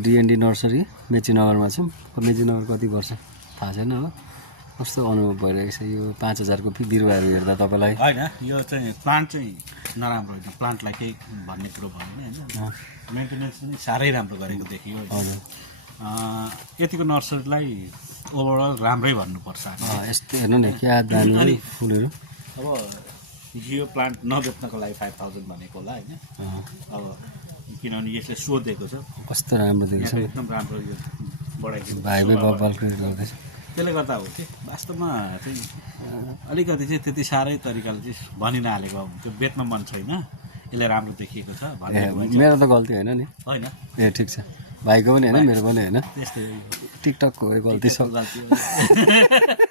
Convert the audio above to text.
डिएनडी nursery मेचीनगरमा छौँ। मेचीनगर कति वर्ष थाहा छैन हो, कस्तो अनुभव भइरहेको छ यो 5000 को बिरुवाहरू हेर्दा तपाईँलाई? होइन, यो चाहिँ प्लान्ट चाहिँ नराम्रो होइन, प्लान्टलाई केही भन्ने कुरो भएन होइन, मेन्टेनेन्स पनि साह्रै राम्रो गरेको देखियो। हजुर, यतिको नर्सरीलाई ओभरअल राम्रै भन्नुपर्छ। यस्तो हेर्नु नि क्या दामी फुलहरू। अब यो प्लान्ट नबेच्नको लागि 5000 भनेको होला होइन, अब किनभने यसले सोधेको छ, कस्तो राम्रो देखिन्छ, एकदम राम्रो यो बढाइदिनु भाइबै बब्बल क्रिएट गर्दैछ। त्यसले गर्दा हो कि वास्तवमा चाहिँ अलिकति चाहिँ त्यति साह्रै तरिकाले चाहिँ भनिनहालेको त्यो बेच्न मन छैन, यसले राम्रो देखिएको छ भन्ने। मेरो त गल्ती होइन नि? होइन, ए ठिक छ, भाइको पनि होइन मेरो पनि होइन, त्यस्तै टिकटकको गल्ती छ।